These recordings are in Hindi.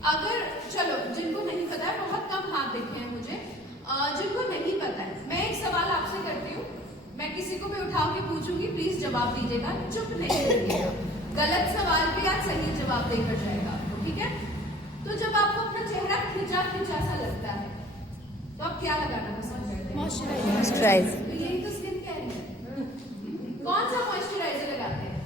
अगर चलो जिनको नहीं पता है, बहुत कम हाथ देखे हैं मुझे, जिनको नहीं पता है, मैं एक सवाल आपसे करती हूँ, मैं किसी को भी उठा के पूछूंगी, प्लीज जवाब दीजिएगा, चुप नहीं रहिएगा, गलत सवाल पे या सही जवाब देकर जाएगा आपको, ठीक है? तो जब आपको अपना चेहरा खिंचा खिंचा सा लगता है तो आप क्या लगाना पसंद करते हैं? मॉइस्चराइजर। तो यही तो स्किन केयर है। कौन सा मॉइस्चराइजर लगाते हैं?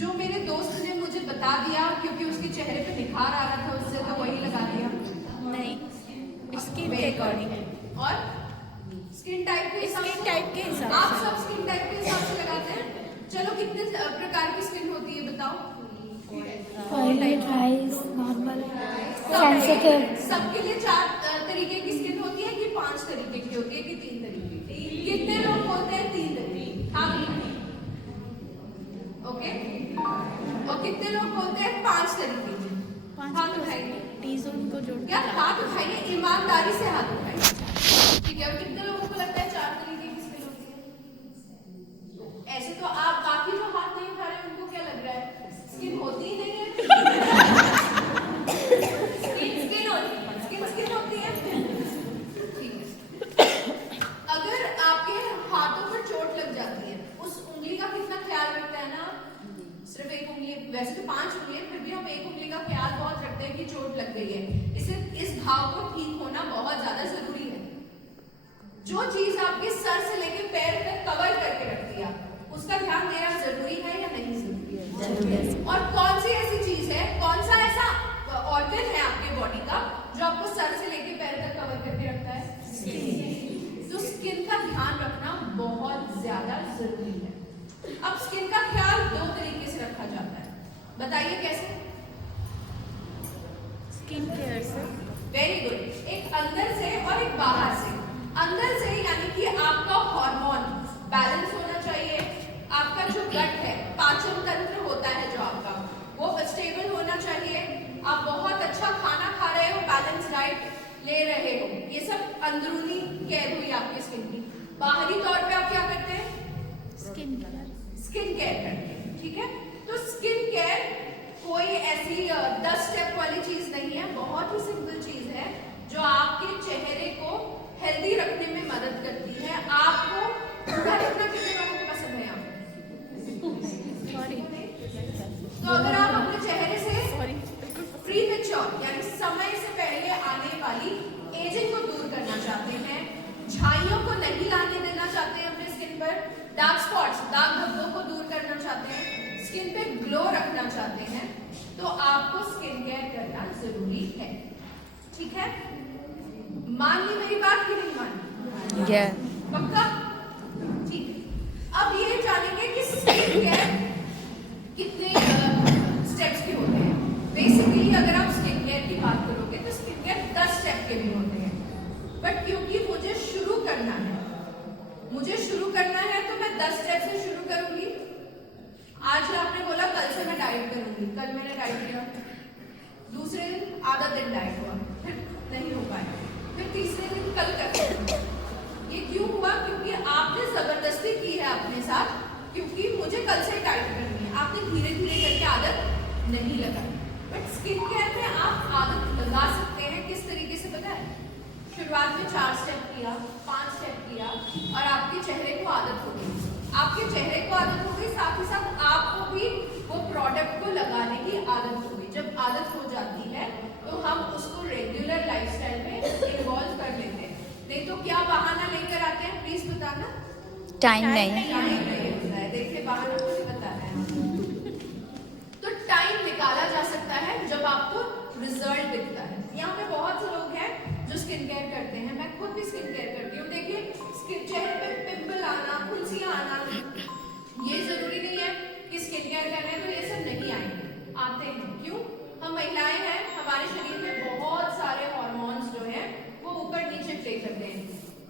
जो मेरे दोस्त ने मुझे बता दिया क्योंकि उसके चेहरे पे निखार आ रहा था उससे, तो वही लगा दिया। नहीं, स्किन के अकॉर्डिंग और स्किन टाइप के हिसाब से आप सब स्किन टाइप के हिसाब से लगाते हैं। चलो कितने प्रकार की स्किन होती है बताओ? Oily, dry, normal, sensitive. सबके लिए 4 तरीके की स्किन होती है कि 5 तरीके की होती है कि 3 तरीके की? कितने लोग बोलते हैं 3 तरीके? हाँ, ओके। और कितने लोग बोलते हैं 5 तरीके की? हाथ उठाइए। टी जोन को जोड़ क्या हाथ उठाइए, ईमानदारी से हाथ उठाइए, ठीक है? और कितने लोगों को लगता है 4 तरीके की स्किन होती है? ऐसे तो आप बाकी जो हाथ नहीं उठा रहे उनको क्या लग रहा है स्किन होती ही नहीं है? स्किन होती है, ठीक है। अगर आपके हाथों पर चोट लग जाती है, उस उंगली का कितना ख्याल रखते हैं ना? सिर्फ एक उंगली, वैसे तो 5 उंगली है, फिर भी हम एक उंगली का ख्याल बहुत रखते हैं कि चोट लग गई है। इस घाव को ठीक होना बहुत ज्यादा जरूरी है। जो चीज आपके सर से लेके पैर तक कवर करके रखती है, उसका ध्यान देना जरूरी है या नहीं जरूरी है? और कौन सी ऐसी चीज है, कौन सा ऐसा ऑर्गन है आपके बॉडी का जो आपको सर से लेके पैर तक कवर करके रखता है? तो स्किन का ध्यान रखना बहुत ज्यादा जरूरी है। अब स्किन का ख्याल 2 तरीके से रखा जाता है, बताइए कैसे? स्किन केयर से। Very good. एक अंदर से और एक बाहर से। अंदर से यानी कि आपका हार्मोन बैलेंस होना चाहिए, आपका जो गट है, पाचन तंत्र होता है जो आपका, वो स्टेबल होना चाहिए, आप बहुत अच्छा खाना खा रहे हो, बैलेंस डाइट ले रहे हो, ये सब अंदरूनी केयर हुई आपकी स्किन की। बाहरी तौर पे आप क्या करते हैं? स्किन केयर करते हैं, ठीक है? तो स्किन केयर कोई ऐसी 10 स्टेप वाली चीज नहीं है, बहुत ही सिंपल चीज है जो आपके चेहरे को हेल्दी रखने में मदद करती है। आपको पूरा रखना कितने लोगों को पसंद है? तो अगर आप अपने चेहरे से प्रीमेच्योर यानी समय से पहले आने वाली एजिंग को दूर करना चाहते हैं, झाइयों को नहीं लाने देना चाहते हैं अपने स्किन पर, डार्क स्पॉट्स, दाग धब्बों को दूर करना चाहते हैं, स्किन पे ग्लो रखना चाहते हैं, तो आपको स्किन केयर करना जरूरी है, ठीक है? मान ली मेरी बात कि नहीं मान ली? पक्का? ठीक है। अब ये जानेंगे कि स्किन केयर कितने स्टेप्स के होते हैं। बेसिकली अगर आप स्किन केयर की बात करोगे तो स्किन केयर 10 स्टेप के भी होते हैं, बट क्योंकि मुझे शुरू करना है तो मैं 10 स्टेप से शुरू करूंगी। आज आपने बोला कल से मैं डाइट करूंगी, कल मैंने डाइट किया, दूसरे दिन आधा दिन डाइट हुआ, फिर नहीं हो पाया, फिर तीसरे दिन कल कर। ये क्यों हुआ? क्योंकि आपने जबरदस्ती की है अपने साथ, क्योंकि मुझे कल से डाइट करनी है। आपने धीरे धीरे करके आदत नहीं लगाई। बट स्किन केयर में आप आदत लगा सकते हैं किस तरीके से, पता है? शुरुआत में 4 स्टेप किया, 5 स्टेप किया और आपके चेहरे को आदत हो गई। आपके चेहरे को आदत हो गई, साथ ही साथ आपको भी वो प्रोडक्ट को लगाने की आदत हो गई। जब आदत हो जाती है तो हम उसको रेगुलर लाइफस्टाइल में इन्वॉल्व कर लेते हैं। नहीं तो क्या बहाना लेकर आते हैं, प्लीज बताना? टाइम नहीं होता है। देखिए बहाना मुझे बताना है। तो टाइम निकाला जा सकता है जब आपको रिजल्ट दिखता है। यहाँ पे बहुत से लोग हैं जो स्किन केयर करते हैं, मैं खुद भी स्किन केयर करती हूँ। देखिए चेहरे पे पिंपल आना, फुंसियाँ आना, ये जरूरी नहीं है कि स्किन केयर कर रहे हैं तो ये सब नहीं आएंगे, आते हैं। क्यों? हम महिलाएं हैं, हमारे शरीर में बहुत सारे हार्मोन्स जो हैं वो ऊपर नीचे प्ले करते हैं।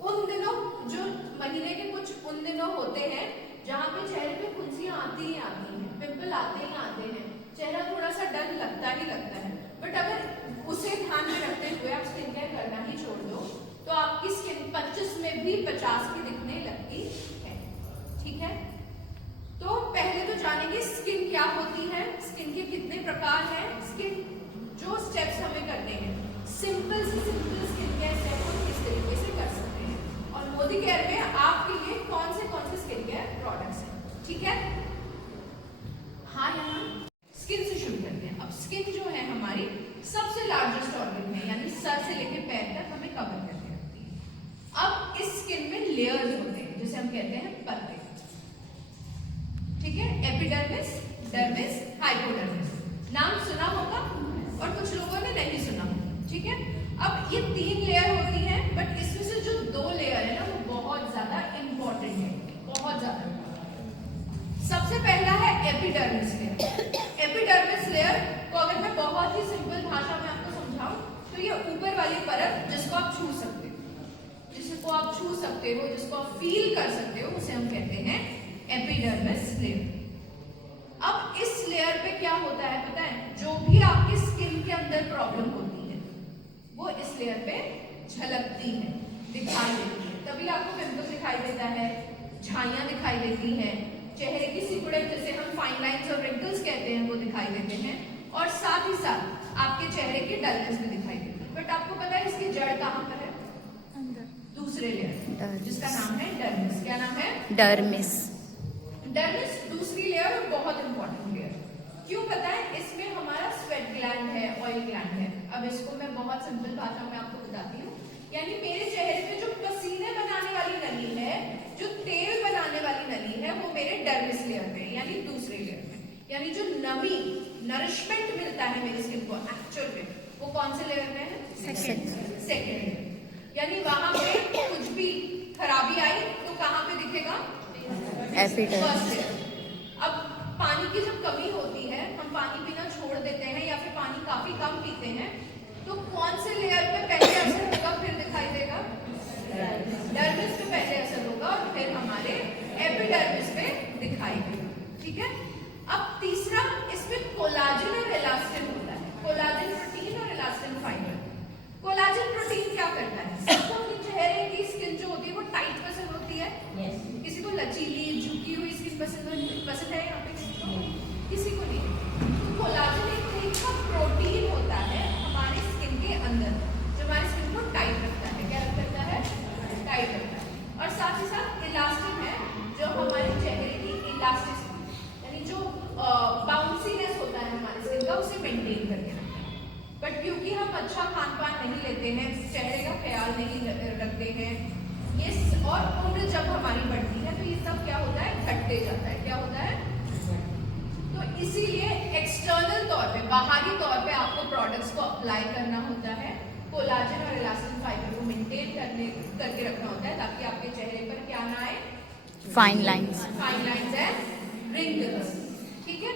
उन दिनों जो महीने के कुछ उन दिनों होते हैं जहाँ पे चेहरे पे फुंसियाँ आती ही आती हैं, पिंपल आते ही आते हैं, चेहरा थोड़ा सा डल लगता ही लगता है। बट अगर उसे ध्यान में रखते हुए आप स्किन केयर करना ही छोड़ दो तो आपकी स्किन 25 में भी 50 की दिखने लगती है, ठीक है? तो पहले तो जानेंगे स्किन क्या होती है, स्किन के कितने प्रकार हैं, स्किन ठीक है। अब ये 3 लेयर होती हैं, बट इसमें से जो 2 लेयर है ना वो बहुत ज्यादा इंपॉर्टेंट है, बहुत ज्यादा। सबसे पहला है एपिडर्मिस लेयर। एपिडर्मिस लेयर को अगर मैं बहुत ही सिंपल भाषा में आपको समझाऊं तो ये ऊपर वाली परत जिसको आप छू सकते हो, जिसको आप छू सकते हो, जिसको आप फील कर सकते हो, उसे हम कहते हैं एपिडर्मिस लेयर। अब इस लेयर पे क्या होता है पता है, जो भी आपकी स्किन के अंदर प्रॉब्लम होती है वो इस लेयर पे झलकती है, दिखाई देती है। तभी आपको पिंपल दिखाई देता है, झाइयां दिखाई देती हैं, चेहरे की सिकुड़न जिसे हम फाइन लाइंस और रिंकल्स कहते हैं वो दिखाई देते हैं, और साथ ही साथ आपके चेहरे की डलनेस भी दिखाई देती है। बट आपको पता है इसकी जड़ कहाँ पर है? अंदर। दूसरे लेयर जिसका नाम है डर्मिस। क्या नाम है? डर्मिस। डर्मिस दूसरी लेयर और बहुत इंपॉर्टेंट लेयर। क्यों पता है? इसमें हमारा स्वेट ग्लैंड है, ऑयल ग्लैंड है। अब इसको मैं बहुत सिंपल भाषा में आपको बताती हूँ। यानी मेरे चेहरे पे जो पसीने बनाने वाली नली है, जो तेल बनाने वाली नली है, वो मेरे डर्मिस लेयर में है, यानी दूसरे लेयर में। यानी जो नमी, नरिशमेंट मिलता है मेरी स्किन को एक्चुअल में, वो कौन से लेयर में है? Second layer. यानी वहां पे कुछ भी खराबी आई तो कहाँ पे दिखेगा? एपिडर्मिस। अब पानी की जब कमी होती है, हम पानी पीना छोड़ देते हैं या फिर पानी काफी कम पीते हैं, तो कौन से लेयर पे पहले असर होगा फिर दिखाई देगा? डर्मिस पे पहले असर होगा और फिर हमारे एपिडर्मिस पे दिखाई देगा। ठीक है। अब तीसरा, इसमें कोलाजन और इलास्टिन होता है। कोलाजन प्रोटीन और इलास्टिन फाइबर। कोलाजन प्रोटीन क्या करता है? सबको अपने चेहरे की स्किन जो होती है वो टाइट पसंद होती है। किसी को लचीली झुकी हुई स्किन पसंद है, यहाँ पे किसी को नहीं। तो कोलाजन एक तरह का प्रोटीन होता है हमारे स्किन के अंदर, जो हमारी स्किन को टाइट रखता है। क्या रखता है? टाइट रखता है। और साथ ही साथ इलास्टिन है, जो हमारे चेहरे की इलास्टिसिटी, यानी जो बाउंसीनेस होता है हमारी स्किन का, उसे मेंटेन करके रखता है। बट क्योंकि हम अच्छा खान पान नहीं लेते हैं, चेहरे का ख्याल नहीं रखते हैं, ये और उम्र जब हमारी बढ़ती है तो ये सब क्या होता है? घटते जाता है। क्या होता है? तो इसीलिए एक्सटर्नल तौर पे, बाहरी तौर पे आपको प्रोडक्ट्स को अप्लाई करना होता है, कोलाजन और इलास्टिन फाइबर को मेंटेन करके रखना होता है, ताकि आपके चेहरे पर क्या ना आए? Fine lines. Fine lines and wrinkles. ठीक है।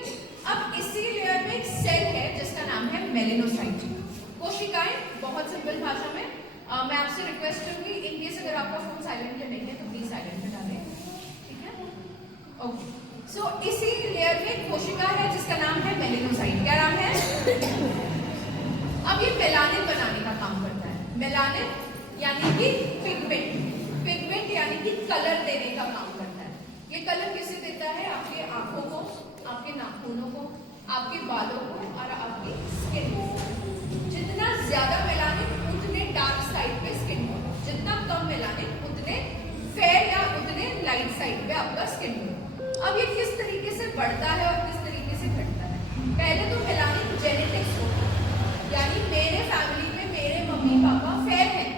अब इसी लेयर में एक सेल है जिसका नाम है मेलेनोसाइट। कोशिकाएं, बहुत सिंपल भाषा में मैं आपसे रिक्वेस्ट करूंगी, इन केस अगर आपका फोन साइलेंट में नहीं है तो प्लीज साइलेंट में डालें। ठीक है। ओके। सो इसी लेयर में कोशिका है जिसका नाम है मेलेनोसाइट। क्या नाम है? अब ये मेलानिन बनाने का काम करता है। मेलानिन यानी कि पिगमेंट, पिगमेंट यानी कि कलर देने का काम करता है। ये कलर किसे देता है? आपके आंखों को, आपके नाखूनों को, आपके बालों को और आपकी स्किन को। जितना ज्यादा मेलानिन उतने डार्क साइड पे स्किन को, जितना कम मेलानिन उतने फेयर या उतने लाइट साइड पे आपका स्किन को। अब ये किस तरीके से बढ़ता है और किस तरीके से घटता है? पहले तो मेलानिन जेनेटिक्स होता है, यानी मेरे फैमिली में मेरे मम्मी पापा फेयर हैं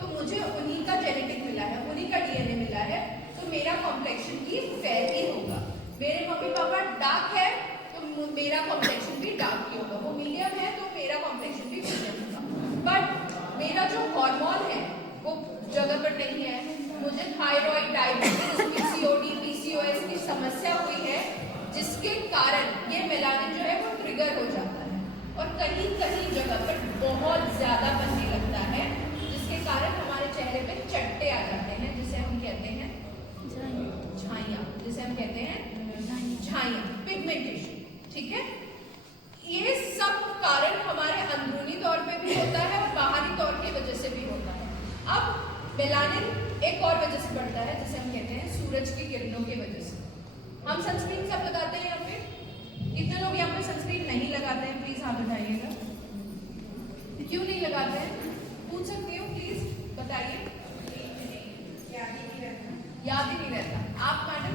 तो मुझे उन्हीं का जेनेटिक मिला है, उन्हीं का डीएनए मिला है, तो मेरा कॉम्प्लेक्शन भी फेयर ही होगा। मेरे मम्मी पापा डार्क है तो मेरा कॉम्प्लेक्शन भी डार्क ही होगा। वो मीडियम है तो मेरा कॉम्प्लेक्शन भी मीडियम होगा। बट मेरा जो हार्मोन है वो जगह पर नहीं है, मुझे थायराइड, डायबिटीज, पीसीओएस की समस्या हुई है, जिसके कारण ये मेलानिन जो है वो ट्रिगर हो जाता है और कहीं कहीं जगह पर बहुत ज्यादा बनने लगता है, जिसके कारण हमारे चेहरे पे चट्टे आ जाते हैं, जिसे हम कहते हैं झाइयां, जिसे हम कहते हैं झाइयां, पिगमेंटेशन। ठीक है। ये सब कारण हमारे अंदरूनी तौर पे भी होता है और बाहरी तौर की वजह से भी होता है। अब मेलानिन एक और वजह से बढ़ता है, जिसे हम कहते हैं सूरज की किरणों की वजह से। हम सनस्क्रीन सब लगाते हैं यहाँ पे, कितने लोग यहाँ पे सनस्क्रीन नहीं लगाते हैं? प्लीज हाथ उठाइएगा। क्यों नहीं लगाते हैं? पूछ सकती हूँ, प्लीज बताइए। याद ही नहीं रहता। आप मैडम?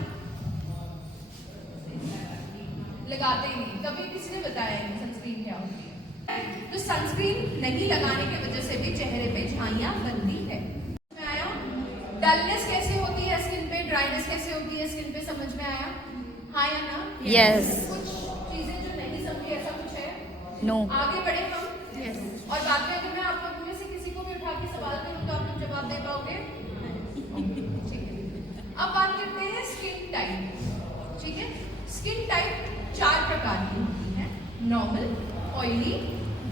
लगाते ही नहीं, कभी किसी ने बताया नहीं सनस्क्रीन क्या होती है। तो सनस्क्रीन नहीं लगाने की वजह से भी चेहरे पे झाइयां बनती है। समझ में आया? डलनेस कैसे होती है स्किन पे, ड्राइनेस कैसे होती है स्किन पे, समझ में आया? हाँ या ना? Yes. कुछ चीजें जो नहीं समझी, ऐसा कुछ है? No. आगे बढ़े हम। और बाद में अगर मैं आप लोगों में से किसी को भी उठा के सवाल करूं तो आप लोग जवाब दे पाओगे? ठीक है। अब बात करते हैं स्किन टाइप। ठीक है, स्किन टाइप 4 प्रकार की होती है, नॉर्मल, ऑयली,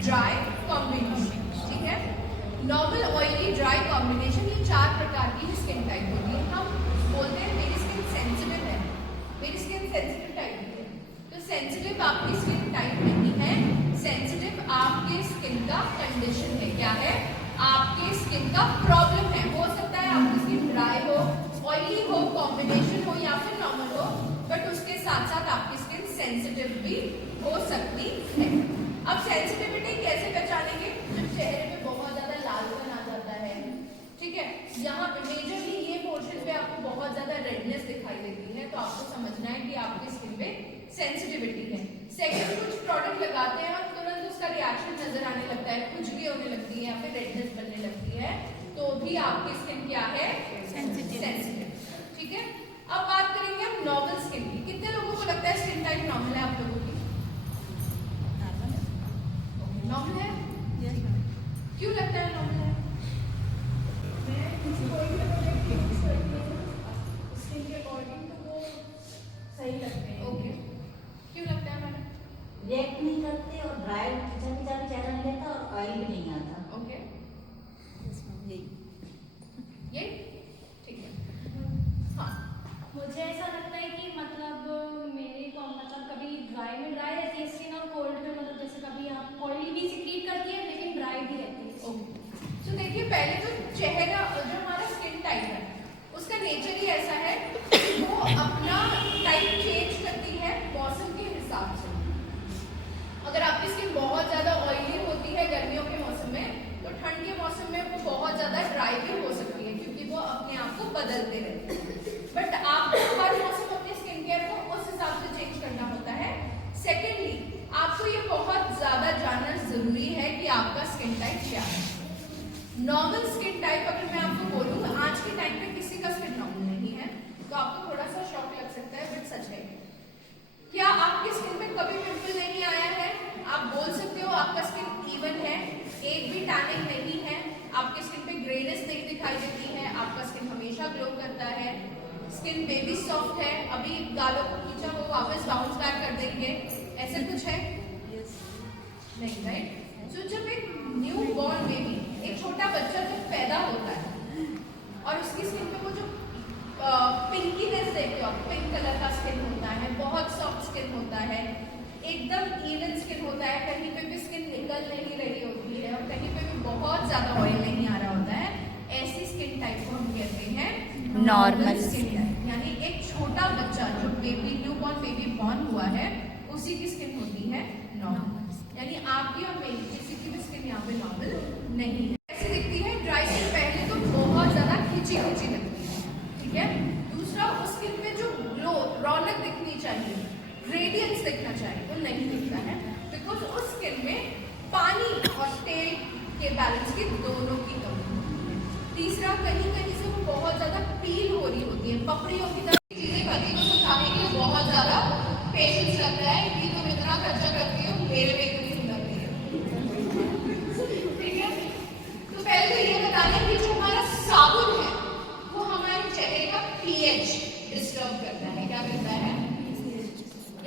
ड्राई, कॉम्बिनेशन। ठीक है, नॉर्मल, ऑयली, ड्राई, कॉम्बिनेशन, ये 4 प्रकार की स्किन टाइप होती है। हम बोलते हैं मेरी स्किन सेंसिटिव है, मेरी स्किन सेंसिटिव टाइप है, तो सेंसिटिव आपकी स्किन टाइप नहीं है, सेंसिटिव आपके स्किन का कंडीशन है। क्या है? आपके स्किन का प्रॉब्लम है। हो सकता है आपकी स्किन ड्राई हो, ऑयली हो, कॉम्बिनेशन हो या फिर नॉर्मल हो, बट उसके साथ साथ आपकी स्किन सेंसिटिव भी हो सकती है। अब सेंसिटिविटी कैसे पहचानेंगे? जब चेहरे पे बहुत ज्यादा लालपन आ जाता है, ठीक है, यहाँ पे मेजरली ये पोर्शन पे आपको बहुत ज्यादा रेडनेस दिखाई देती है, तो आपको समझना है कि आपकी स्किन पे सेंसिटिविटी है। सेकंड, कुछ प्रोडक्ट लगाते हैं और तुरंत उसका रिएक्शन नजर आने लगता है, खुजली होने लगती है या फिर रेडनेस बनने लगती है, तो भी आपकी स्किन क्या है? सेंसिटिव। ठीक है, अब बात करेंगे हम नॉर्मल स्किन की। कितने लोगों को लगता है स्किन टाइप नॉर्मल है आप लोगों की? नॉर्मल है? क्यों लगता है नॉर्मल है? स्किन के अकॉर्डिंग तो वो सही लगते हैं। ओके, क्यों लगता है मैडम? रिएक्ट नहीं करते और ड्राई खिंचा भी चेहरा नहीं रहता और ऑयल भी नहीं आता। ओके, ये ठीक है। हाँ, मुझे ऐसा लगता है कि मतलब मेरे को मतलब कभी ड्राई में ड्राई रहती है स्किन और कोल्ड में मतलब जैसे कभी आप ऑयली भी सिक्रीट करती है लेकिन ड्राई भी रहती है। ओके, तो देखिए पहले तो चेहरा जो हमारा स्किन टाइप है उसका नेचर ही ऐसा है कि वो अपना टाइप चेंज करती है मौसम के हिसाब से। अगर आपकी स्किन बहुत ज्यादा ऑयली होती है गर्मियों के मौसम में, तो ठंड के मौसम में वो बहुत ज्यादा ड्राई भी हो सकती है, क्योंकि वो अपने आप को बदलते रहते हैं। बट आपको हर मौसम अपने स्किन केयर को उस हिसाब से चेंज करना होता है। सेकेंडली, आपको ये बहुत ज्यादा जानना जरूरी है कि आपका स्किन टाइप क्या है। नॉर्मल स्किन टाइप अगर मैं आपको बोलूँ, आज के टाइम पे किसी का स्किन नॉर्मल नहीं है, तो आपको थोड़ा सा शॉक लग सकता है, बट सच है। क्या आपकी स्किन में कभी पिंपल नहीं आया है? आप बोल सकते हो आपका स्किन इवन है, एक भी टैनिंग नहीं है, आपकी स्किन पे ग्रेनेस नहीं दिखाई देती है, आपका स्किन हमेशा ग्लो करता है, स्किन बेबी सॉफ्ट है, अभी गालों को खींचा वो वापस बाउंस बैक कर देंगे, ऐसा कुछ है? नहीं, राइट? तो जब एक न्यू बॉर्न बेबी, एक छोटा बच्चा जब पैदा होता है और उसकी स्किन पे वो जो पिंकीनेस देखते हो आप, पिंक कलर का स्किन होता है, बहुत सॉफ्ट स्किन होता है, एकदम इवन स्किन होता है, कहीं पे भी स्किन निकल नहीं रही होती है और कहीं पे भी बहुत ज्यादा ऑयल नहीं आ रहा होता है, ऐसी स्किन टाइप को हम कहते हैं नॉर्मल स्किन टाइप। यानी एक छोटा बच्चा जो baby new born baby born हुआ है उसी की स्किन होती है नॉर्मल, यानी आपकी और मेरी किसी की भी स्किन यहाँ पे नॉर्मल नहीं है। कैसे दिखती है? ड्राई स्किन पहले तो बहुत ज्यादा खिंची खिंची लगती है, ठीक है। दूसरा, उस स्किन पे जो ग्लो, रौनक दिखनी चाहिए, रेडियंस दिखना चाहिए, वो नहीं दिखता है, बिकॉज उस स्किन में पानी और तेल के बैलेंस की दोनों की कमी होती है। तीसरा, कहीं कहीं से वो बहुत ज्यादा पील हो रही होती है, पपड़ियों की तरह चीजें पति को सुखाने के लिए बहुत ज्यादा पेशेंस लगता है कि तुम इतना खर्चा करती हो, मेरे पे इतनी सुंदर नहीं है, ठीक है। तो पहले तो ये बताना कि जो हमारा साबुन है वो हमारे चेहरे का पीएच डिस्टर्ब करता है। क्या करता है?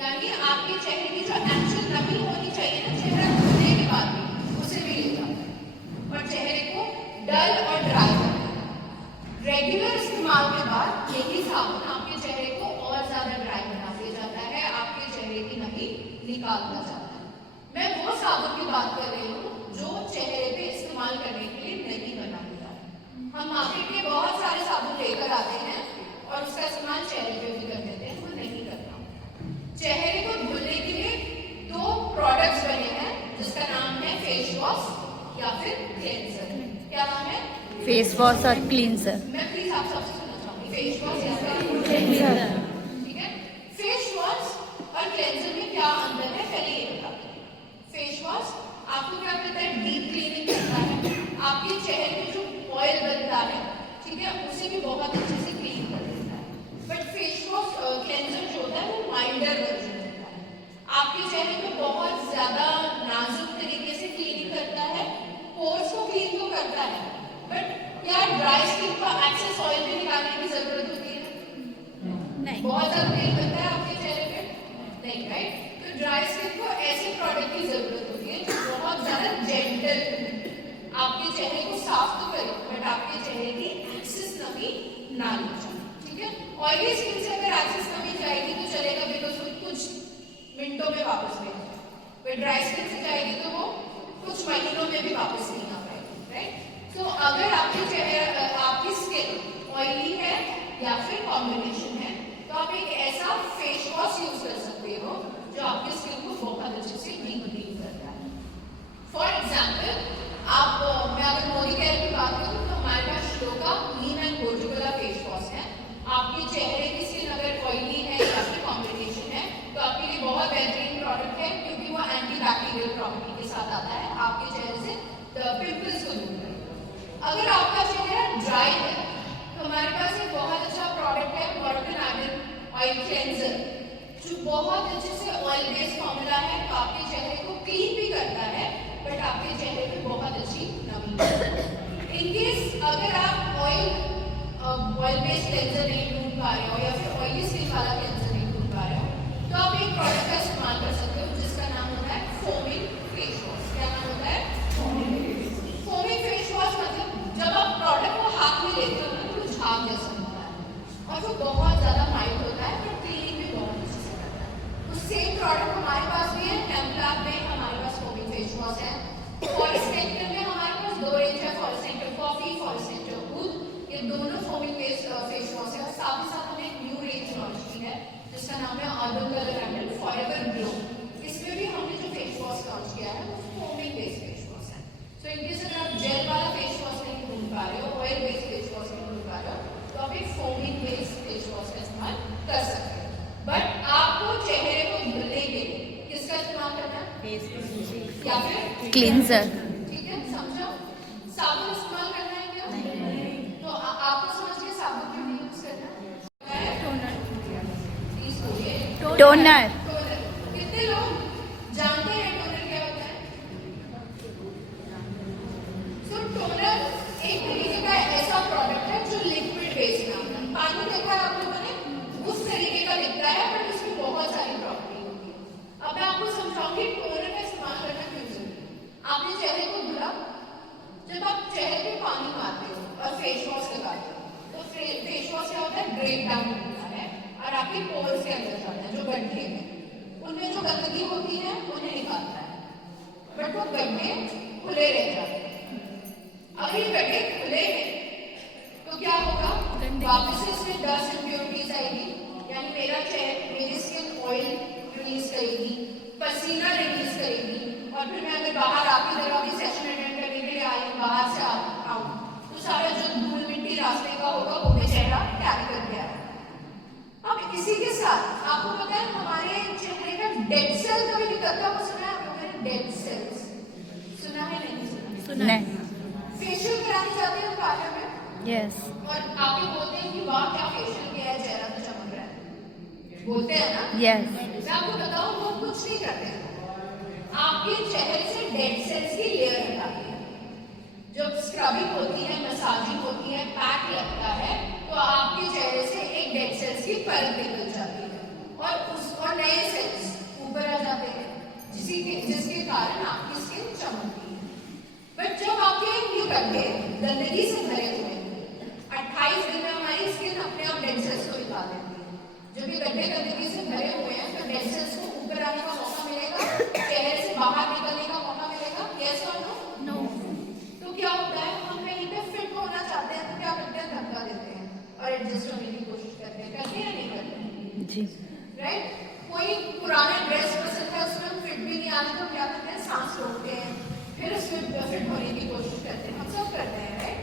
यानी आपके चेहरे की जो एक्चुअल नमी होनी चाहिए ना चेहरा धोने के बाद भी, उसे भी ले जाता है और चेहरे को डल और ड्राई करता है। रेगुलर इस्तेमाल के बाद यही साबुन आपके चेहरे को और ज्यादा ड्राई बना दिया जाता है, आपके चेहरे की नमी निकालता जाता है। मैं वो साबुन की बात कर रही हूँ जो चेहरे पे इस्तेमाल करने के लिए नहीं बना होता है। हम मार्केट में बहुत सारे साबुन लेकर आते हैं और उसका इस्तेमाल चेहरे पे भी कर देते हैं, वो नहीं करना। चेहरे को धुलने के लिए 2 प्रोडक्ट्स बने हैं जिसका नाम है फेस वॉश या फिर क्लेंजर। क्या नाम है? फेस वॉश और क्लींजर। मैं प्लीज आप सबसे सुनना चाहूंगी, फेस वॉश या फिर क्लेंजर, ठीक है। फेस वॉश और क्लेंजर में क्या अंतर है पहले ये बताते हैं। फेस वॉश आपको क्या करता है? डीप क्लीनिंग करता है, आपके चेहरे में जो ऑयल बनता है, ठीक है, उसे भी बहुत अच्छे से क्लीन कर देता है। बट फेस वॉश क्लेंजर जो होता है वो माइल्डर वर्जन होता है, आपके चेहरे में बहुत ज्यादा नाजुक तरीके से क्लीनिंग करता ज्यादा तेल बनता है आपके चेहरे पे? नहीं, राइट? तो ड्राई स्किन को ऐसे प्रोडक्ट की जरूरत होती है जो बहुत ज्यादा जेंटल आपके चेहरे को साफ तो करे बट आपके चेहरे की एक्सेस नमी ना ले जाए, ठीक है? ऑयली स्किन से अगर एक्सेस नमी जाएगी तो चलेगा, बिकॉज वो कुछ मिनटों में वापस नहीं आएगी, बट ड्राई स्किन से जाएगी तो वो कुछ महीनों में भी वापस नहीं आ पाएगी, राइट? तो अगर आपके चेहरे आपकी स्किन ऑयली है या फिर कॉम्बिनेशन है तो आप एक ऐसा फेस वॉश यूज कर सकते हो जो आपकी स्किन को बहुत अच्छे से क्लीन करता है। फॉर एग्जाम्पल मैं अगर मोदी केयर की बात करूँ तो हमारे पास श्लो का नीम एंड गोजूकोला फेस वॉश है। आपके चेहरे की स्किन अगर ऑयली है या फिर कॉम्बिनेशन है तो आपके लिए बहुत बेहतरीन प्रोडक्ट है, क्योंकि वो एंटी बैक्टीरियल प्रॉपर्टी के साथ आता है, आपके चेहरे से पिंपल्स को दूर करेगा। अगर आपका चेहरा ड्राई है तो हमारे पास एक बहुत अच्छा प्रोडक्ट है मॉर्गन आयरन ऑयल क्लेंजर, जो बहुत अच्छे से ऑयल बेस्ड फॉर्मूला है, तो आपके चेहरे को क्लीन भी करता है बट आपके चेहरे पे बहुत अच्छी नमी। इन केस अगर आप ऑयल बेस्ड क्लेंजर नहीं ढूंढ पा रहे हो या फिर ऑयली स्किन वाला क्लेंजर नहीं ढूंढ पा रहे हो तो आप एक प्रोडक्ट का इस्तेमाल कर सकते हो जिसका नाम होता है फोमिंग फेस वॉश। क्या नाम होता है? Foaming face wash. मतलब जब आप प्रोडक्ट को हाथ में लेते हो ना तो झाग जैसा होता है और वो बहुत ज्यादा माइल्ड होता है पर क्लीनिंग भी बहुत अच्छे से करता है। तो सेम प्रोडक्ट हमारे पास भी है, कैम्पलाब में हमारे पास फोमिंग फेस वॉश है। फॉरेस्ट सेक्टर में हमारे पास दो रेंज है, forest sector coffee, forest sector cool, ये दोनों फोमिंग फेस वॉश है। और साथ ही साथ हमने एक न्यू रेंज लॉन्च की है जिसका नाम है urban colour candle forever glow. इसमें भी हमने जो फेस वॉश लॉन्च किया है वो फोमिंग बेस्ड फेस वॉश है। सो इनकेस अगर आप जेल वाला फेस वॉश नहीं ढूंढ पा रहे हो, ऑयल बेस्ड फेस वॉश नहीं ढूंढ पा रहे हो तो आप एक फोमिंग बेस्ड फेस वॉश का इस्तेमाल कर सकते हो। बट आपको चेहरे को धुलने के लिए किसका इस्तेमाल करना है? या फिर क्लींजर। ठीक है, समझो। साबुन इस्तेमाल करना है क्या? नहीं। तो आपको समझ गए साबुन क्यों नहीं यूज करना है? टोनर। टोनर। कितने लोग जानते हैं टोनर क्या होता है? सो टोनर एक तरीके का ऐसा प्रोडक्ट है जो लिक्विड बेस्ड में आता है। पानी देखा है आप लोगों ने, उस तरीके का दिखता है बट उसमें बहुत सारी प्रॉपर्टी होती है। अब मैं आपको समझाऊंगी टोनर का इस्तेमाल करना क्यों जरूरी है। आपने चेहरे को धुला, जब आप चेहरे पे पानी मारते हो और फेस वॉश लगाते हो तो फेस वॉश क्या होता है? ब्रेक डाउन होता है और आपके पोर्स के अंदर जाता है, जो गड्ढे हैं उनमें जो गंदगी होती है उन्हें निकालता है, बट वो गड्ढे खुले रह जाते हैं। अगर ये गड्ढे खुले हैं तो क्या होगा? वापस से इसमें डस्ट इम्प्योरिटीज आएगी, यानी मेरी स्किन ऑयल रिलीज करेगी, पसीना रिलीज करेगी, और फिर मैं अगर बाहर आपकी तरह भी सेशन अटेंड करने के लिए आई, बाहर से आऊँ तो सारा जो धूल मिट्टी रास्ते का होगा वो मैं चेहरा कैरी करके आया। अब इसी के साथ आपको पता है हमारे चेहरे का डेड सेल कभी निकलता हुआ सुना है आप लोगों ने? डेड सेल्स सुना है? नहीं सुना? नहीं। फेशियल कराने जाते हैं पार्लर में, यस। और आप ये बोलते हैं कि वाह क्या फेशियल किया है, चेहरा तो चमक रहा है, बोलते हैं ना? यस। मैं आपको बताऊं वो कुछ नहीं करते हैं, आपके चेहरे से डेड सेल्स की लेयर हटाते हैं। जब स्क्रबिंग होती है, मसाजिंग होती है, पैक लगता है तो आपके चेहरे से एक डेड सेल्स की परत निकल जाती है और नए सेल्स ऊपर आ जाते हैं, जिसके कारण आपकी स्किन चमकती है। बट जब आपके ये गड्ढे गंदगी से भरे हुए हैं, 28 दिन में हमारी स्किन अपने आप डेड सेल्स को निकाल देती है। जब ये गड्ढे गंदगी से भरे हुए हैं तो डेड सेल्स को ऊपर आने का मौका मिलेगा, चेहरे से बाहर निकलने का मौका मिलेगा। यस और नो? नो। तो क्या होता है, हम कहीं पे फिट होना चाहते हैं तो क्या करते हैं? धक्का देते हैं और एडजस्ट होने की कोशिश करते हैं या नहीं करते हैं? जी। राइट? कोई पुराना ड्रेस पसंद है, उसमें हम फिट भी नहीं आते तो क्या करते हैं? सांस रोकते हैं, फिर उसमें फिट होने की कोशिश करते हैं। हम सब करते हैं, राइट?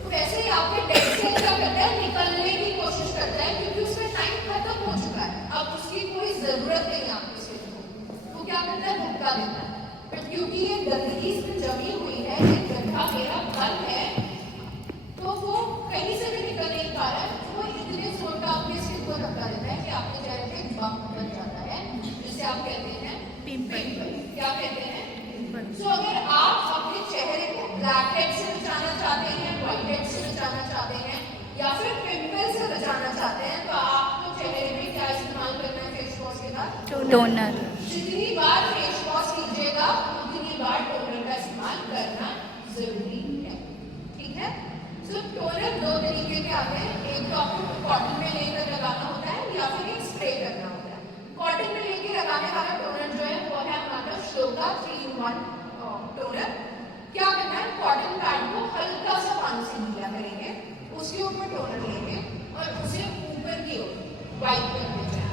तो वैसे ही आपके डेड सेल क्या करता है? निकलने की कोशिश करता है, क्योंकि उसका टाइम खत्म हो चुका है, अब उसकी कोई जरूरत नहीं है आपके सेल को। वो क्या करता है? धक्का देता है। बट क्योंकि ये गंदगी इसमें जमी हुई है, ये गड्ढा मेरा बंद है, तो वो कहीं से भी निकल नहीं पा रहा है। वो इतने जोर का आपके स्किन को धक्का देता है कि आपके चेहरे पे एक बम्प बन जाता है, जिसे आप कहते हैं पिंपल। क्या कहते हैं? तो अगर आप अपने चेहरे को ब्लैक हेड से बचाना चाहते हैं, व्हाइट हेड से बचाना चाहते हैं, या फिर पिंपल से बचाना चाहते हैं, तो आपको चेहरे टोनर। जितनी बार फेस वॉश कीजिएगा उतनी बार टोनर का इस्तेमाल करना जरूरी है, ठीक है। सो टोनर दो तरीके के आते हैं, एक तो आपको कॉटन में लेकर लगाना होता है या फिर एक स्प्रे करना होता है। कॉटन में लेकर लगाने वाला टोनर जो है वो है हमारा श्लोका 3-in-1 टोनर। क्या करना है, कॉटन पैड को हल्का सा पानी से गीला करेंगे, उसके ऊपर टोनर लेंगे और उसे ऊपर की ओर वाइप करते जाएंगे।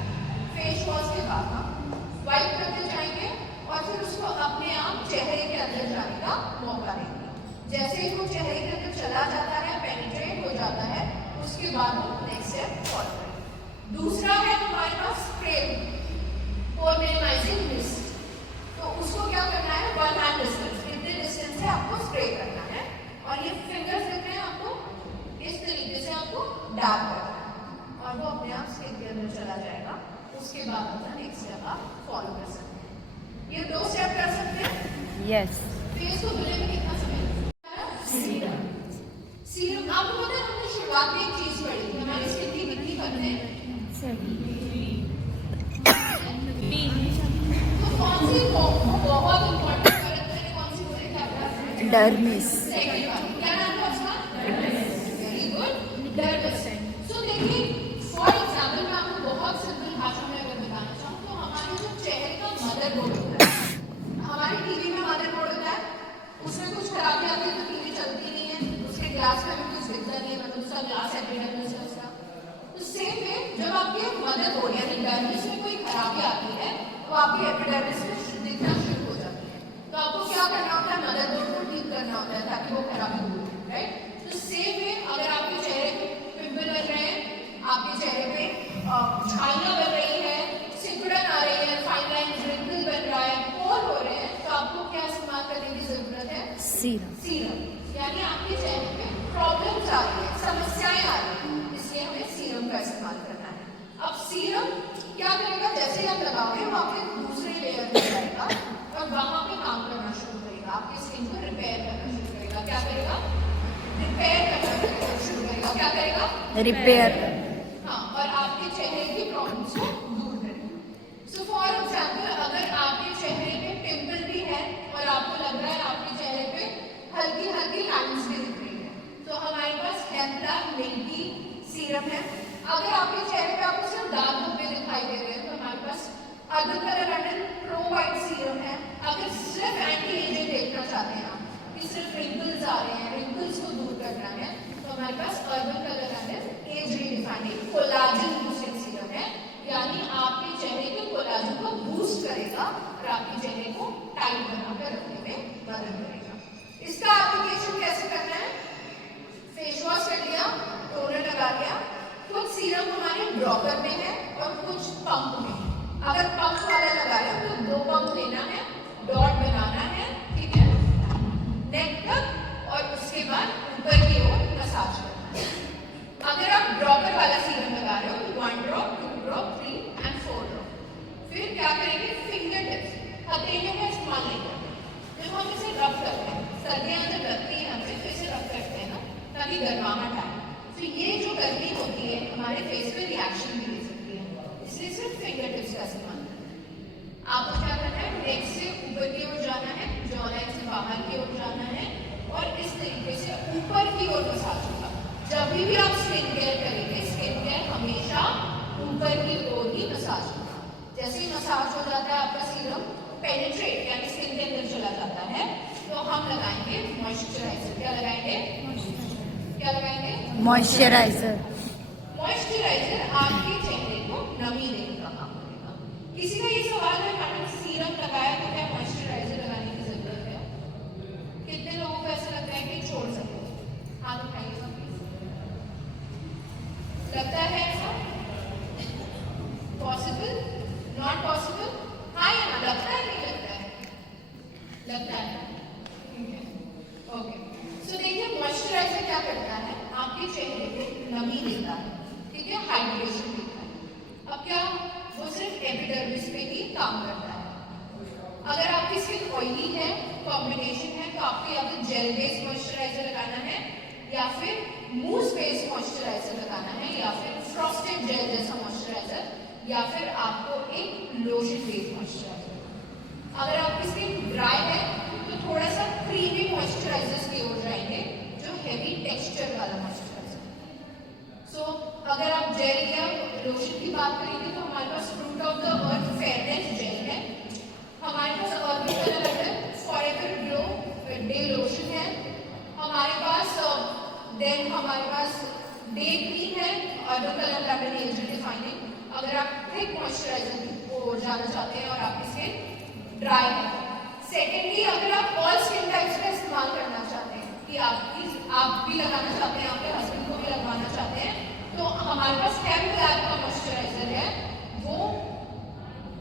फेस वॉश के बाद हम वाइप करते जाएंगे और फिर उसको अपने आप चेहरे के अंदर जाने का मौका देंगे। जैसे ही वो चेहरे के अंदर चला जाता है, पेनिट्रेट हो जाता है, उसके बाद हम नेक्स्ट स्टेप फॉलो करेंगे। दूसरा है हमारे पास स्प्रे और मिनिमाइजिंग मिस्ट। तो उसको क्या करना है, 1 हैंड डिस्टेंस, इतने डिस्टेंस से आपको स्प्रे करना है और ये फिंगर्स देते हैं आपको, इस तरीके से आपको डैब करना है और वो अपने आप स्किन के अंदर चला जाएगा। उसके बाद अपना नेक्स्ट स्टेप आप फॉलो कर सकते हैं। ये 2 स्टेप कर सकते हैं। यस। फेस को धुलने में कितना समय लगता है? सीरम आपको पता है, हमने शुरुआत में एक चीज पढ़ी थी, हमारी स्किन की कितनी परतें हैं? तो कौन सी बहुत इंपॉर्टेंट परत है, कौन सी बोले क्या? डर्मिस। सेकंड वाली, क्या नाम है उसका? Very good, dermis. सो देखिए, फॉर एग्जांपल मैं आपको बहुत सिंपल भाषा में अगर बताना चाहूँ तो हमारे जो चेहरे का मदरबोर्ड होता है, हमारे टीवी में मदरबोर्ड होता है, उसमें कुछ खराबी आती है तो टीवी चलती नहीं है, उसके ग्लास में भी कुछ दिखता नहीं है, मतलब उसका ग्लास एपिडर्मिस है उसका। तो सेम वे जब आपके मदरबोर्ड यानी डर्मिस में कोई खराबी आती है तो आपकी एपिडर्मिस में दिखना शुरू हो जाती है। तो आपको क्या करना होता है, मदरबोर्ड को ठीक करना होता है ताकि वो खराबी दूर हो, राइट। तो सेम वे अगर आपके चेहरे पे पिंपल बन रहे हैं, आपके चेहरे पे छाइयां बन रही है, सिकुड़न आ रही है, फाइन लाइंस, रिंकल बन रहा है, पोर हो रहे हैं, तो आपको क्या इस्तेमाल करने की जरूरत है? सीरम। सीरम। यानी आपके चेहरे पे प्रॉब्लम्स आ रही है, समस्याएं आ रही है, इसलिए हमें सीरम का इस्तेमाल करना है। अब सीरम क्या करेगा, जैसे ही आप लगाओगे वो आपके दूसरे लेयर में जाएगा और वहां पे काम करना शुरू करेगा, आपकी स्किन को रिपेयर करना शुरू करेगा। क्या करेगा? रिपेयर करना शुरू करेगा। क्या करेगा? रिपेयर। हाँ, और आपके चेहरे की प्रॉब्लम्स को दूर करेगा। सो फॉर एग्जाम्पल अगर आपके चेहरे पे पिंपल भी है और आपको लग रहा है आपके चेहरे पे हल्की हल्की लाइंस भी दिख रही है, तो हमारे पास हेम्पला मिल्की सीरम है। अगर आपके चेहरे पे आपको सिर्फ दाग धब्बे दिखाई दे रहे हैं तो हमारे पास Urban Color London pro white serum है। अगर सिर्फ एंटी एजिंग देखना चाहते हैं आप कि सिर्फ रिंकल्स आ रहे हैं, रिंकल्स को दूर करना है, तो हमारे पास Urban Color London age redefined collagen boosting serum है। यानी आपके चेहरे के कोलाजन को बूस्ट करेगा और आपके चेहरे को टाइट बनाकर रखने में मदद करेगा। इसका एप्लीकेशन कैसे करना है? फेस वॉश कर लिया, टोनर लगा लिया, कुछ सीरम हमारे ड्रॉपर में है और कुछ पंप में। अगर पंप वाला लगाया तो 2 पंप लेना है, डॉट बनाना है, ठीक है, नेक तक, और उसके बाद ऊपर की ओर मसाज करना है। अगर आप ड्रॉपर वाला सीरम लगा रहे हो 1 ड्रॉप, 2 ड्रॉप, 3 and 4 ड्रॉप, फिर क्या करेंगे, फिंगर टिप्स, हथेलियों का इस्तेमाल नहीं करते। जब हम इसे रब करते हैं, सर्दियाँ जब लगती हैं हमसे तो इसे रब करते हैं ना, ताकि गर्माहट आए। तो ये जो गर्मी होती है हमारे फेस पे रिएक्शन भी दे सकती है, इसलिए सिर्फ फिंगर टिप्स का इस्तेमाल करना है। आपको क्या करना है, नेक से ऊपर की ओर जाना है, जॉ लाइन से बाहर की ओर जाना है और इस तरीके से ऊपर की ओर मसाज होगा। जब भी आप स्किन केयर करेंगे, स्किन केयर हमेशा ऊपर की ओर ही मसाज होगा। जैसे ही मसाज हो जाता है आपका सीरम पेनिट्रेट यानी स्किन के अंदर चला जाता है, तो हम लगाएंगे मॉइस्चराइजर। क्या लगाएंगे? क्या लगाएंगे? मॉइस्चराइजर। मॉइस्चराइजर आपके चेहरे को नमी देने का काम करेगा। किसी का ये सवाल है, मैडम सीरम लगाया तो क्या मॉइस्चराइजर लगाने की जरूरत है? कितने लोगों को ऐसा लगता है कि छोड़ सकते हो? हाथ उठाइएगा प्लीज। लगता है ऐसा? पॉसिबल? Not possible? हाँ या ना? लगता है नहीं लगता है? लगता है, ठीक है, ओके। सो देखिए मॉइस्चराइजर क्या करता है, आपके चेहरे को नमी देता है, ठीक है, हाइड्रेशन देता है। अब क्या, वो सिर्फ एपिडर्मिस पे ही काम करता है। अगर आपकी स्किन ऑयली है, कॉम्बिनेशन है, तो आपको या तो जेल बेस्ड मॉइस्चराइजर लगाना है या फिर मूस बेस्ड मॉइस्चराइजर लगाना है या फिर फ्रॉस्टेड जेल जैसा मॉइस्चराइजर या फिर आपको एक लोशन बेस्ड मॉइस्चराइजर। अगर आपकी स्किन ड्राई है तो थोड़ा सा क्रीमी मॉइस्चराइजर्स की ओर जाएंगे जो हेवी टेक्सचर वाला मॉइस्चराइजर। सो अगर आप जेल या लोशन की बात करेंगे तो हमारे पास fruit of the earth fairness gel है, हमारे पास अर्बी कलर है फॉरएवर ग्लो डे लोशन है, हमारे पास हमारे पास डे क्रीम है, Urban Color lemon edge defining. अगर आप थिक मॉइस्चराइजर को जाना चाहते हैं और आपकी स्किन ड्राई है। सेकेंडली, अगर आप ऑल स्किन टाइप्स का इस्तेमाल करना चाहते हैं कि आप भी लगाना चाहते हैं, आपके हस्बैंड को भी लगवाना चाहते हैं, तो हमारे पास हेम्प लैब का मॉइस्चराइजर है, वो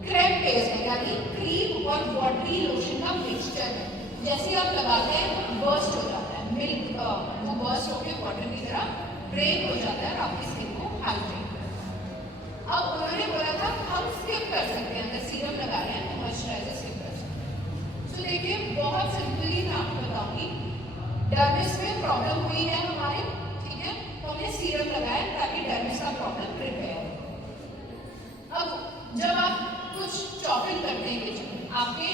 क्रेम बेस है, यानी क्रीम और वाटरी लोशन का मिक्सचर है। जैसे आप लगाते हैं बर्स्ट हो जाता है, मिल्क वो बर्स्ट होकर वाटर की तरह ब्रेक हो जाता है और आपकी स्किन को हाइड्रेट। अब उन्होंने बोला था हम स्किप कर सकते हैं, अगर सीरम लगा रहे हैं तो मॉइस्चराइजर स्किप कर सकते हैं। सो देखिए, बहुत सिंपली मैं आपको बताऊंगी, डर्मिस में प्रॉब्लम हुई है हमारे, ठीक है, तो हमने सीरम लगाया ताकि डर्मिस का प्रॉब्लम रिपेयर हो। अब जब आप कुछ चॉपिंग करते हैं किचन में, आपके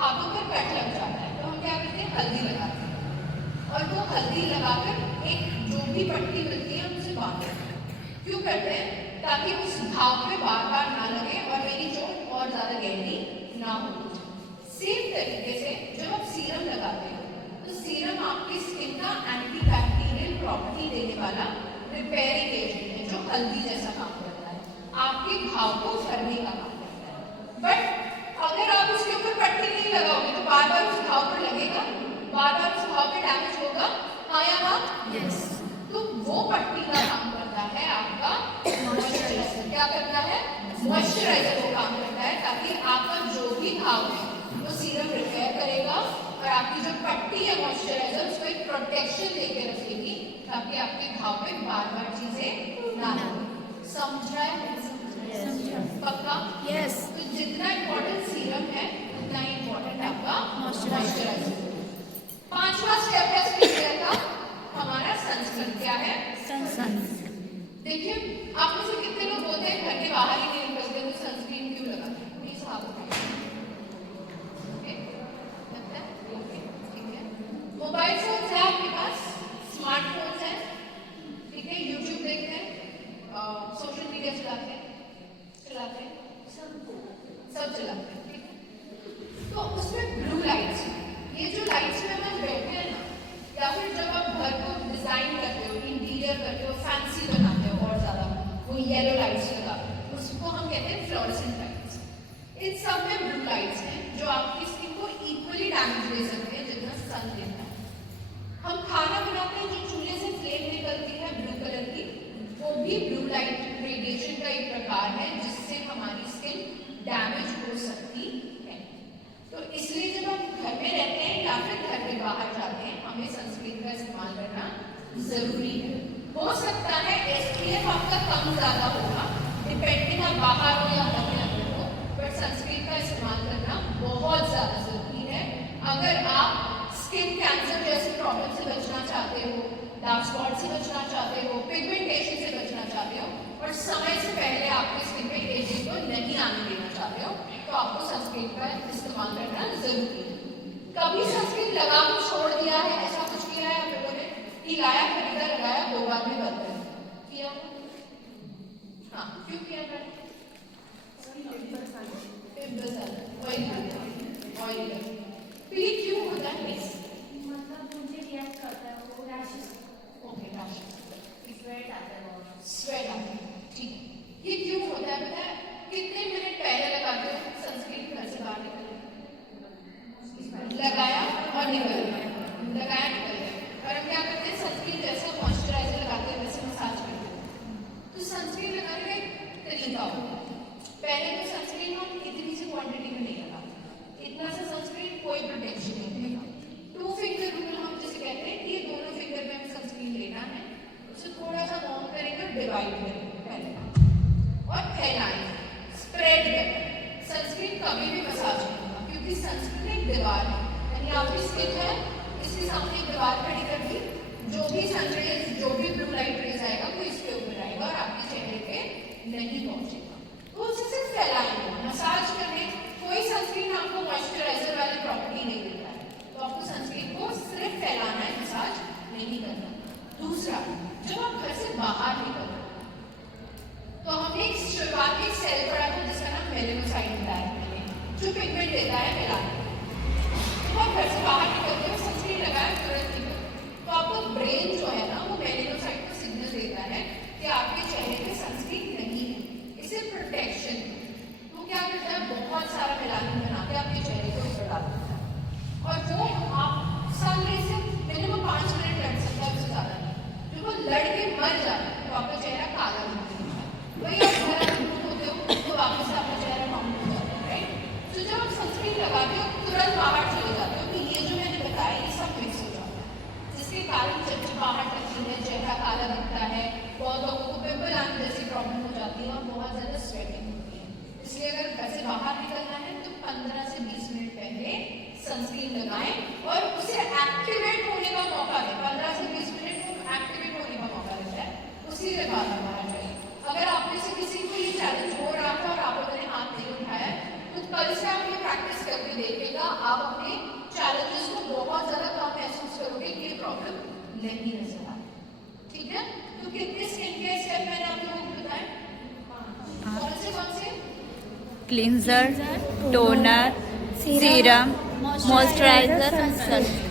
हाथों पर कट लग जाता है, तो हम क्या करते हैं, हल्दी लगाते हैं और वो हल्दी लगाकर एक जो भी पट्टी मिलती है उसे बांधते हैं। क्यों करते हैं? ताकि उस घाव पे बार बार ना लगे और मेरी चोट और ज्यादा गहरी ना हो। सेम तरीके से जब आप सीरम लगाते हैं तो सीरम आपकी स्किन का एंटीबैक्टीरियल प्रॉपर्टी देने वाला रिपेयरिंग एजेंट है जो हल्दी जैसा काम करता है, आपके घाव को भरने का काम करता है। बट अगर आप उसके ऊपर पट्टी नहीं लगाओगे तो बार बार उस घाव पर लगेगा, बार बार उस घाव पे डैमेज होगा, हाँ या ना? यस। तो वो पट्टी का काम करता है आपका मॉइस्चराइजर। क्या करता है? मॉइस्चराइजर वो काम करता है ताकि आपका जो भी घाव है वो सीरम रिपेयर करेगा और आपकी जो पट्टी है मॉइस्चराइजर उसको एक प्रोटेक्शन देके रखेगी ताकि आपके घाव पे बार बार चीजें ना लगें। समझा है? पक्का? यस। तो जितना इम्पोर्टेंट सीरम है उतना ही इम्पोर्टेंट आपका मॉइस्चराइजर। पांचवा स्टेप है स्किन केयर का हमारा सनस्क्रीन। क्या है? देखिए, आप में से कितने लोग होते हैं घर के बाहर ही नहीं निकलते तो सनस्क्रीन क्यों लगाते हैं? प्लीज हाथ उठाइए। ओके, लगता है? ओके, ठीक है। मोबाइल फोन्स है आपके पास, स्मार्टफोन्स हैं, ठीक है, यूट्यूब देखते हैं, सोशल मीडिया चलाते हैं, सब चलाते हैं, ठीक है। तो उसमें ब्लू लाइट्स, ये जो लाइट्स में हम बैठे हैं ना, या फिर जब आप घर को डिजाइन करते हो, इंटीरियर करते हो, फैंसी बनाते हो और ज्यादा, वो येलो लाइट्स लगाते हो, उसको हम कहते हैं फ्लोरेसेंट लाइट्स। इन सब में ब्लू लाइट्स हैं जो आपकी स्किन को इक्वली डैमेज दे सकते हैं जितना सन देता है। हम खाना बनाते हैं, जो चूल्हे से फ्लेम निकलती है ब्लू कलर की, वो भी ब्लू लाइट रेडिएशन का एक प्रकार है जिससे हमारी स्किन डैमेज हो सकती है। तो इसलिए जब हम घर में रहते हैं या फिर घर के बाहर जाते हैं, हमें सनस्क्रीन का इस्तेमाल करना जरूरी है। हो सकता है SPF आपका कम ज्यादा होगा, डिपेंडिंग आप बाहर हो या घर में अंदर हो, बट सनस्क्रीन का इस्तेमाल करना बहुत ज्यादा जरूरी है। अगर आप स्किन कैंसर जैसी प्रॉब्लम से बचना चाहते हो, डार्क स्पॉट से बचना चाहते हो, पिगमेंटेशन से बचना चाहते हो और समय से पहले आपकी स्किन पे एजिंग को नहीं आने देना चाहते हो, तो आपको सनस्क्रीन का इस्तेमाल करना जरूरी है। कभी सनस्क्रीन लगा के छोड़ दिया है, ऐसा कुछ किया है आप लोगों ने? कि लाया, खरीदा, लगाया, 2 बार में बंद कर किया? हाँ, क्यों किया? ऑयल क्यों होता है? मतलब मुझे रिएक्ट करता है वो रैशेस। ओके, रैशेस, स्वेट आता है और स्वेट आता है, ठीक है। ये क्यों होता है पता है? कितने मिनट पहले लगाते हो सनस्क्रीन घर से बाहर निकले, लगाया और निकल गया, लगाया निकल गया, और हम क्या करते हैं, सनस्क्रीन जैसा मॉइस्चराइजर लगाते हैं वैसे मसाज करते हैं। तो सनस्क्रीन लगाने का एक तरीका होता है। पहले तो सनस्क्रीन हम इतनी सी क्वांटिटी में नहीं लगाते, इतना सा सनस्क्रीन कोई प्रोटेक्शन नहीं देगा। 2 फिंगर रूल हम जिसे कहते हैं कि ये दोनों फिंगर में हमें सनस्क्रीन लेना है, उसे थोड़ा सा वार्म करेंगे, डिवाइड करेंगे पहले और फैलाएंगे, स्प्रेड करेंगे। सनस्क्रीन कभी भी मसाज नहीं होगा क्योंकि सनस्क्रीन एक दीवार है, यानी आपकी स्किन है, इसके सामने एक दीवार खड़ी कर दी, जो भी सनरेज, जो भी ब्लू लाइट रेज आएगा वो इसके ऊपर आएगा और आपके चेहरे पे नहीं पहुंचेगा। तो उसे सिर्फ फैलाएंगे, मसाज करने। कोई सनस्क्रीन आपको मॉइस्चराइजर वाली प्रॉपर्टी नहीं देता है, तो आपको सनस्क्रीन को सिर्फ फैलाना है, मसाज नहीं करना। दूसरा, जब आप घर से बाहर निकलते तो हमने शुरुआत में एक सेल पढ़ा था जिसका नाम मेलेनोसाइट बताया मैंने, जो पिगमेंट देता है मेलानिन। तो आप घर से बाहर निकलते हो, सनस्क्रीन लगाया, तुरंत निकलो, तो आपका ब्रेन जो है ना वो मेलेनोसाइट को सिग्नल देता है कि आपके चेहरे पे सनस्क्रीन नहीं है, इसे प्रोटेक्शन। तो क्या करता है, बहुत सारा मेलानिन बना के आपके चेहरे के ऊपर डाल देता है, और जो आप सन रे से मिनिमम 5 मिनट लड़ सकता है, उससे ज़्यादा नहीं। जब वो लड़ के मर जाता है तो आपका चेहरा काला दिखता है। वही आप घर होते हो तो वापस आपका चेहरा नॉर्मल हो जाता है, राइट। तो जब आप सनस्क्रीन लगाते हो तुरंत बाहर चले जाते हो, तो ये जो मैंने बताया ये सब मिक्स हो जाता है, जिसके कारण चिपचिपाहट लगती है, चेहरा काला दिखता है, बहुत लोगों को पिंपल आने जैसी प्रॉब्लम हो जाती है और बहुत ज़्यादा स्वेटिंग होती है। इसलिए अगर घर से बाहर निकलना है तो 15 से 20 मिनट पहले सनस्क्रीन लगाएं और उसे एक्टिवेट होने का मौका दें। 15 से 20 मिनट को एक्टिवेट होने का मौका देता है, उसी के बाद हमारा चाहिए। अगर आप में से किसी को ये चैलेंज हो रहा था और आप अपने हाथ नहीं उठाया, तो कल से आप ये प्रैक्टिस करके देखिएगा, आप अपने चैलेंजेस को बहुत ज़्यादा कम महसूस करोगे कि ये प्रॉब्लम नहीं नजर आ रही। ठीक है, तो कितने स्किन केयर स्टेप मैंने आप लोगों को बताए, कौन से? Cleanser, toner, serum, moisturiser, sunscreen.